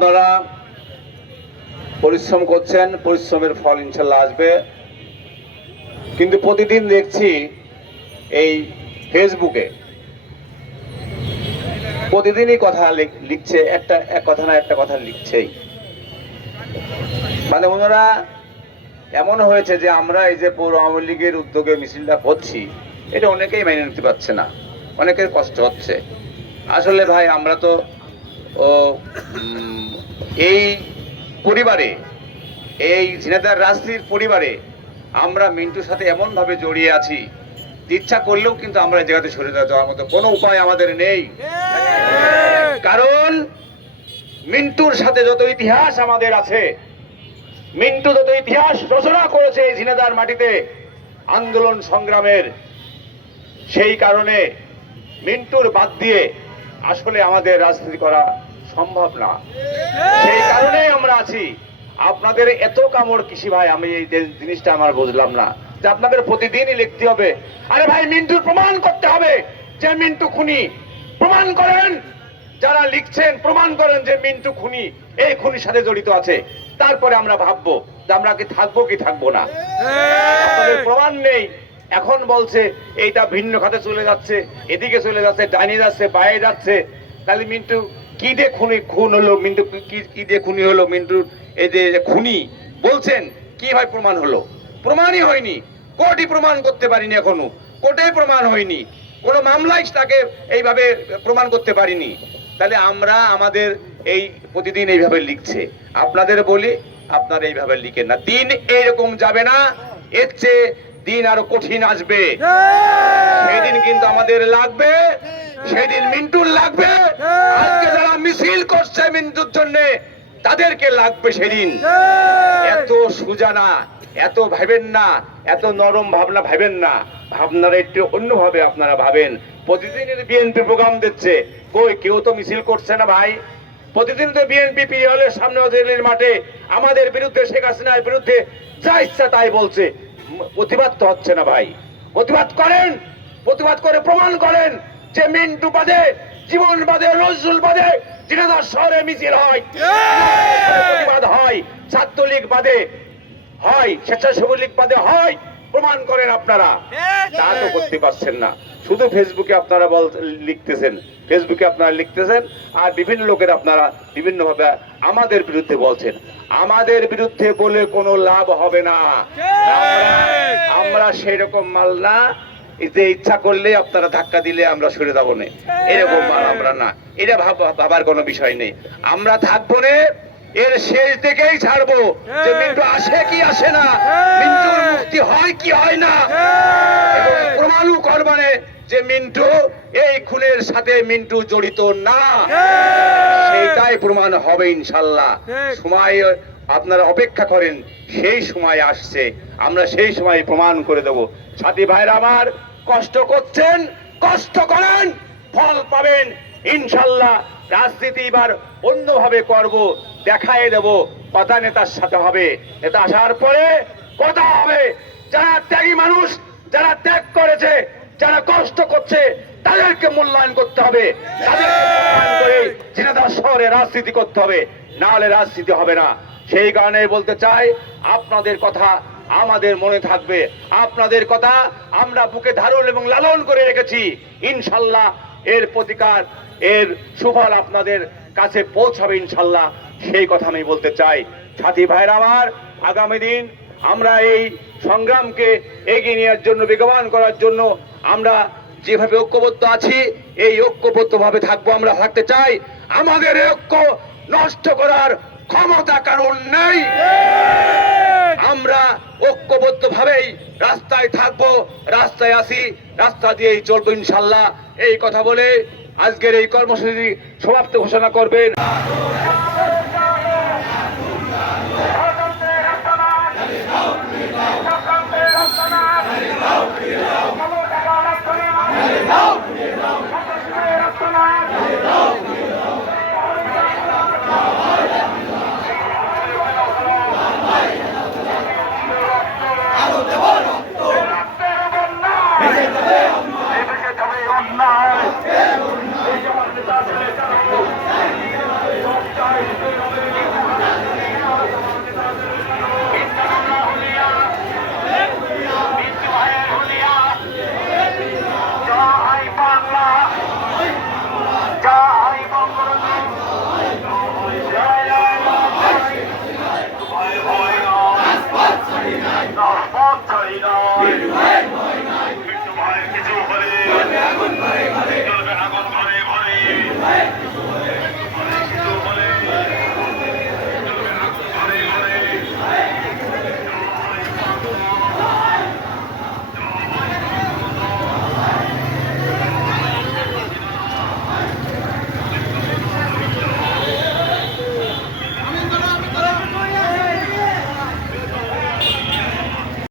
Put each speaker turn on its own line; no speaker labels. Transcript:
আপনারা পরিশ্রম করছেন, পরিশ্রমের ফল ইনশাল্লাহ আসবে। কিন্তু প্রতিদিন দেখছি এই ফেসবুকে প্রতিদিনই কথা লিখছে, একটা, এক কথা না একটা কথা লিখছেই। মানে ওনারা এমন হয়েছে যে আমরা এই যে পৌর আওয়ামী লীগের উদ্যোগে মিছিলটা করছি, এটা অনেকেই মেনে নিতে পারছে না। অনেকের কষ্ট হচ্ছে। আসলে ভাই, আমরা তো এই পরিবারে, এই ঝিনাদার রাজনীতির পরিবারে আমরা মিন্টুর সাথে এমনভাবে জড়িয়ে আছি। ইচ্ছা করলেও কিন্তু আমরা জায়গাতে সরে যাওয়ার মতো কোনো উপায় আমাদের নেই। কারণ মিন্টুর সাথে যত ইতিহাস আমাদের আছে, মিন্টু যত ইতিহাস রচনা করেছে এই ঝিনাদার মাটিতে, আন্দোলন সংগ্রামের সেই কারণে মিন্টুর বাদ দিয়ে আসলে আমাদের রাজনীতি করা সম্ভব না। সেই কারণে আমরা আছি। আপনাদের এত কামড় কৃষি ভাই আমি এই জিনিসটা আমার বুঝলাম না। যে আপনাদের প্রতিদিনই লিখতে হবে। আরে ভাই মিন্টুর প্রমাণ করতে হবে। যে মিন্টু খুনি। প্রমাণ করেন। যারা লিখছেন প্রমাণ করেন যে মিন্টু খুনি এই খুনির সাথে জড়িত আছে। তারপরে আমরা ভাববো যে আমরা কি থাকব কি থাকব না। প্রমাণ নেই। এখন বলছে এইটা ভিন্ন খাতে চলে যাচ্ছে এদিকে চলে যাচ্ছে ডাইনে যাচ্ছে বাইরে যাচ্ছে। তাহলে মিন্টু কি দিয়ে খুনি খুন হলো মিন্টু? কি- দিয়ে খুনি হলো মিন্টুর এই যে যে খুনি, বলছেন কীভাবে প্রমাণ হলো? প্রমাণই হয়নি। কোর্টই প্রমাণ করতে পারিনি এখনও। কোর্টে প্রমাণ হয়নি। কোনো মামলায় তাকে এইভাবে প্রমাণ করতে পারিনি। তাহলে আমরা আমাদের এই প্রতিদিন এইভাবে লিখছে। আপনাদের বলি, আপনারা এইভাবে লিখেন না। দিন এরকম যাবে না। এর চেয়ে দিন আরও কঠিন আসবে। সেদিন কিন্তু আমাদের লাগবে। সেদিন মিন্টুর লাগবে। আজকে যারা মিছিল করছে মিন্টুর জন্য তাদেরকে লাগবে সেদিন। এত সুজা না এত ভাবেন না এত নরম ভাবনা ভাবেন না। ভাবনারা একটু অন্যভাবে আপনারা ভাবেন। প্রতিদিনের বিএনপি প্রোগ্রাম দিচ্ছে। কই কেউ তো মিছিল করছে না ভাই? প্রতিদিন তো বিএনপি পিরিয়লের সামনে জেলের মাঠে আমাদের বিরুদ্ধে শেখ হাসিনার বিরুদ্ধে যা ইচ্ছা তাই বলছে। প্রতিবাদ তো হচ্ছে না ভাই। প্রতিবাদ করেন প্রতিবাদ করে প্রমাণ করেন যে মিন্টু বাদে জীবন বাদে নজরুল বাদে জিনাদার শহরে মিছিল হয়। প্রতিবাদ হয় ছাত্রলীগ বাদে হয় স্বেচ্ছাসেবী লীগ বাদে হয়। প্রমাণ করেন আপনারা। তা তো করতে পারছেন না। শুধু ফেসবুকে আপনারা বল লিখতেছেন। ফেসবুকে আপনারা লিখতেছেন, আর বিভিন্ন লোকের আপনারা বিভিন্ন ভাবে আমাদের বিরুদ্ধে বলছেন। আমাদের বিরুদ্ধে বলে কোনো লাভ হবে না। আমরা- সেই রকম মাল না, যে ইচ্ছা করলে আপনারা ধাক্কা দিলে আমরা সরে যাব না। এরকম মাল আমরা না। এটা ভাব- ভাবার কোনো বিষয় নেই। আমরা থাকব না, এর শেষ দিকেই ছাড়বো। যে মিন্টু আসে কি আসে না, মিন্টুর মুক্তি হয় কি হয় না এবং প্রমাণও করবানে যে মিন্টু এই খুনের সাথে মিন্টু জড়িত না। সেইটাই প্রমাণ হবে ইনশাল্লাহ। সময় আপনারা অপেক্ষা করেন সেই সময় আসছে। আমরা সেই সময় প্রমাণ করে দেব। সাথী ভাইরা আমার কষ্ট করছেন কষ্ট করেন ফল পাবেন। ইনশাল্লাহ রাজনীতি এবার অন্যভাবে করব দেখাই দেব। কথা নেতার সাথে হবে। নেতা আসার পরে কথা হবে। যারা ত্যাগী মানুষ যারা ত্যাগ করেছে, যারা কষ্ট করছে, তাদেরকে মূল্যায়ন করতে হবে। ঝিনাইদহ শহরে রাজনীতি করতে হবে। না হলে রাজনীতি হবে না। সেই কারণে বলতে চাই, আপনাদের কথা আমাদের মনে থাকবে। আপনাদের কথা আমরা বুকে ধারণ এবং লালন করে রেখেছি। ইনশাল্লাহ এর প্রতিকার, এর সুফল আপনাদের কাছে পৌঁছাবে ইনশাল্লাহ। সেই কথা আমি বলতে চাই। সাথী ভাইরা আমার, আগামী দিন আমরা এই সংগ্রামকে এগিয়ে নেওয়ার জন্য, বেগবান করার জন্য আমরা যেভাবে ঐক্যবদ্ধ আছি, এই ঐক্যবদ্ধ ভাবে থাকব আমরা, থাকতে চাই। আমাদের ঐক্য নষ্ট করার ক্ষমতা কারণ নেই। আমরা ঐক্যবদ্ধ ভাবেই রাস্তায় থাকব, রাস্তায় আসি, রাস্তা দিয়েই চলবো ইনশাল্লাহ। এই কথা বলে আজকের এই কর্মসূচি সমাপ্ত ঘোষণা করবেন।